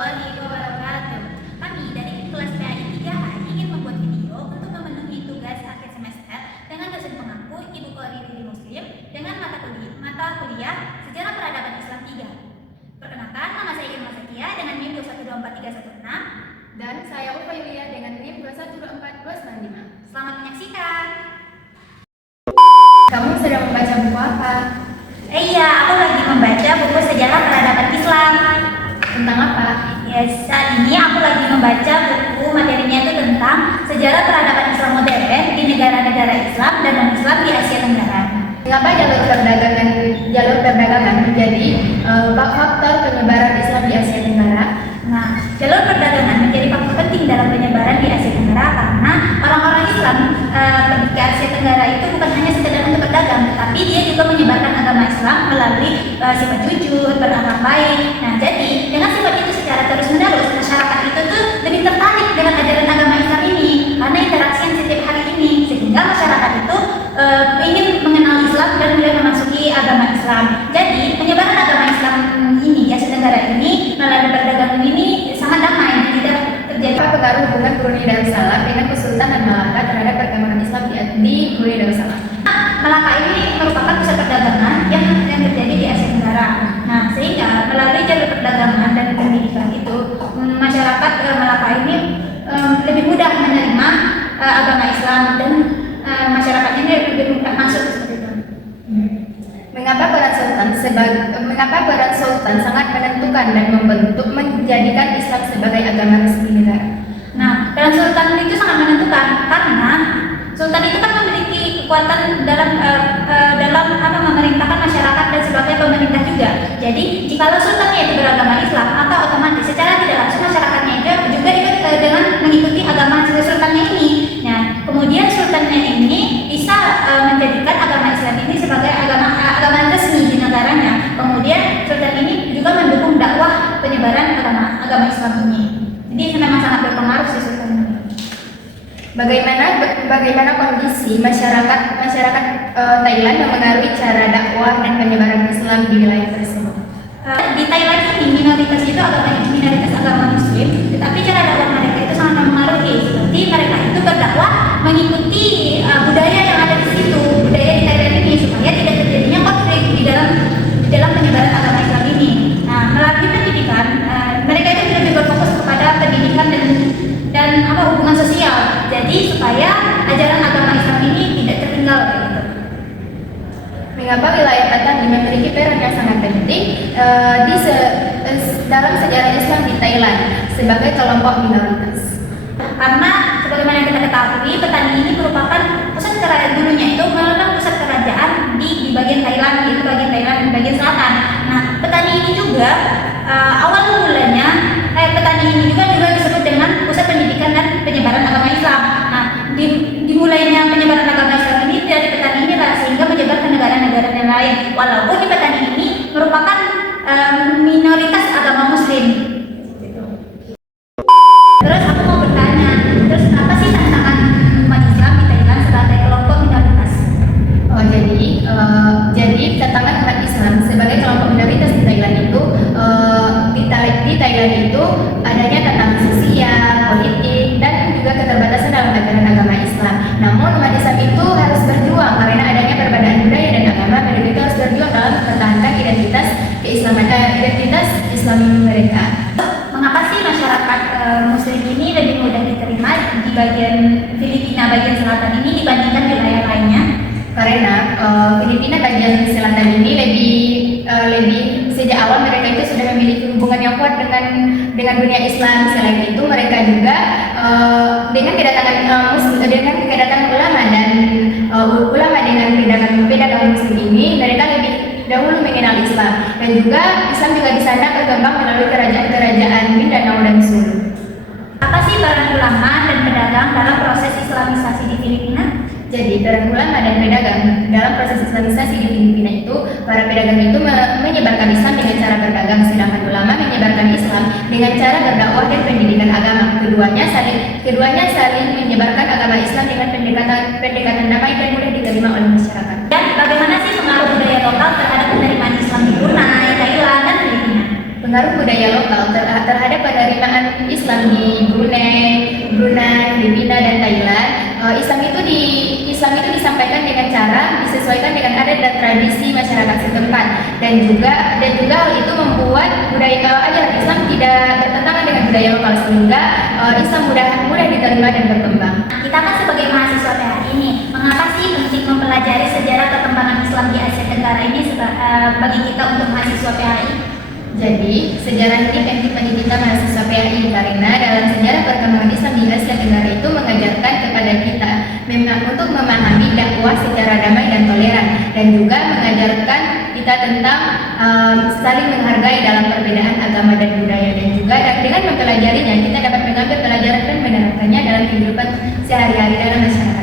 warahmatullahi wabarakatuh. Kami dari kelas PAI 3H ingin membuat video untuk memenuhi tugas akhir semester dengan dosen pengampu Ibu Koirili Muslim dengan mata kuliah Sejarah Peradaban Islam 3. Perkenalkan, nama saya Irma Setia dengan NIM 2124316 dan saya Ufa Yulia dengan NIM 2124295. Selamat menyaksikan. Kamu sedang membaca buku apa? Iya, aku lagi membaca buku Sejarah Peradaban Islam. Tentang apa? Ya, saat ini aku lagi membaca buku materinya itu tentang sejarah peradaban Islam modern di negara-negara Islam dan non-Islam di Asia Tenggara. Mengapa jalur perdagangan menjadi faktor penyebaran Islam di Asia Tenggara? Nah, jalur perdagangan menjadi faktor penting dalam penyebaran di Asia Tenggara karena orang-orang Islam pergi ke Asia Tenggara itu bukan hanya sekedar untuk berdagang, tetapi dia juga menyebarkan agama Islam melalui sifat jujur, berakhlak baik. Nah, jadi dengan sifat itu secara terus-menerus masyarakat itu tuh lebih tertarik dengan ajaran agama Islam ini karena interaksi yang setiap hari ini, sehingga masyarakat itu ingin mengenal Islam dan mulai memasuki agama Islam. Jadi penyebaran agama Islam ini di Asia Tenggara ini melalui perdagangan ini sangat damai, tidak terjadi. Apa pengaruh hubungan Brunei Darussalam dengan Kesultanan Malaka terhadap perkembangan Islam di Brunei Darussalam? Malaka ini merupakan pusat perdagangan yang terjadi di Asia Tenggara. Nah, sehingga melalui jalur perdagangan dan pendidikan itu masyarakat Malaka ini lebih mudah menerima agama Islam dan masyarakat ini lebih mudah masuk seperti itu. Mengapa peran Sultan sangat menentukan dan menjadikan Islam sebagai agama resmi negara? Nah, peran Sultan itu sangat menentukan karena Sultan itu kan memiliki kekuatan dalam memerintahkan masyarakat dan sebagai pemerintah juga. Jadi, jikalau Sultannya itu beragama Islam, maka otomatis secara tidak langsung masyarakatnya itu juga ikut dengan mengikuti agama Sultannya ini. Nah, kemudian Sultannya ini bisa menjadikan agama Islam ini sebagai agama resmi di negaranya. Kemudian Sultan ini juga mendukung dakwah penyebaran agama Islam ini. Jadi memang sangat berpengaruh sih Sultan ini. Bagaimana kondisi masyarakat Thailand memengaruhi cara dakwah dan penyebaran Islam di wilayah tersebut? Di Thailand ini minoritas agama Muslim, tetapi cara dakwah mereka itu sangat mempengaruhi. Seperti mereka itu berdakwah mengikuti budaya yang ada di situ, budaya di Thailand ini, supaya tidak terjadinya konflik di dalam penyebaran agama Islam ini. Nah, melalui pendidikan, mereka itu lebih berfokus kepada pendidikan dan hubungan sosial. Jadi supaya ajaran agama Islam ini tidak tertinggal gitu. Mengapa wilayah Batam memiliki peran yang sangat penting dalam sejarah Islam di Thailand sebagai kelompok minoritas? Karena sebagaimana yang kita ketahui, petani ini merupakan pusat kerajaan dulunya itu merupakan pusat kerajaan di bagian Thailand, yaitu bagian Thailand dan bagian selatan. Nah, petani ini juga awal mulanya petani ini juga disebut dengan pusat pendidikan dan penyebaran agama Islam. Nah, dimulainya penyebaran agama Islam ini dari petani ini sehingga menyebar ke negara-negara yang lain. Walaupun di petani ini merupakan minoritas agama Muslim. Terus aku mau bertanya, terus apa sih tantangan umat Islam di Thailand sebagai kelompok minoritas? Oh, jadi tantangan umat Islam sebagai kelompok minoritas di Thailand itu di Thailand itu adanya tantangan sosial, politik, dan juga keterbatasan dalam ajaran agama Islam. Namun umat Islam itu harus berjuang karena adanya perbedaan budaya dan agama. Mereka itu harus berjuang dalam mempertahankan identitas Islam mereka. Mengapa sih masyarakat Muslim ini lebih mudah diterima di bagian Filipina bagian selatan ini dibandingkan wilayah lainnya? Karena Filipina bagian selatan ini lebih sejak awal mereka itu sudah memiliki hubungan yang kuat dengan dunia Islam. Selain itu mereka juga dengan kedatangan ulama dengan pedagang Muslim ini, mereka lebih dahulu mengenal Islam, dan juga Islam juga di sana berkembang melalui kerajaan Mindanao dan Sulu. Apa sih peran ulama dan pedagang dalam proses Islamisasi di Filipina? Jadi peran ulama dan pedagang dalam proses Islamisasi di Filipina itu, para pedagang itu menyebarkan Islam dengan cara berdagang, sedangkan ulama menyebarkan Islam dengan cara berdakwah dan pendidikan agama. Keduanya saling menyebarkan agama Islam dengan pendekatan damai dan mudah diterima oleh masyarakat. Dan bagaimana sih pengaruh budaya lokal terhadap penerimaan Islam di Brunei, Thailand, dan Filipina? pengaruh budaya lokal terhadap penerimaan Islam di Brunei, Filipina dan Thailand. Islam itu disampaikan dengan cara disesuaikan dengan adat dan tradisi masyarakat setempat, dan juga hal itu membuat ajaran Islam tidak bertentangan dengan budaya lokal, sehingga Islam mudah diterima dan berkembang. Kita kan sebagai mahasiswa PHI ini, mengapa sih penting mempelajari sejarah perkembangan Islam di Asia Tenggara ini bagi kita untuk mahasiswa PHI? Jadi, sejarah ini penting bagi kita mahasiswa PHI karena dalam sejarah perkembangan Islam di Asia Tenggara itu mengajarkan kepada kita memang untuk memahami dakwah secara damai dan toleran, dan juga mengajarkan kita tentang saling menghargai dalam perbedaan agama dan budaya, dan juga dengan mempelajarinya kita dapat mengambil pelajaran dan menerapkannya dalam kehidupan sehari-hari dalam masyarakat.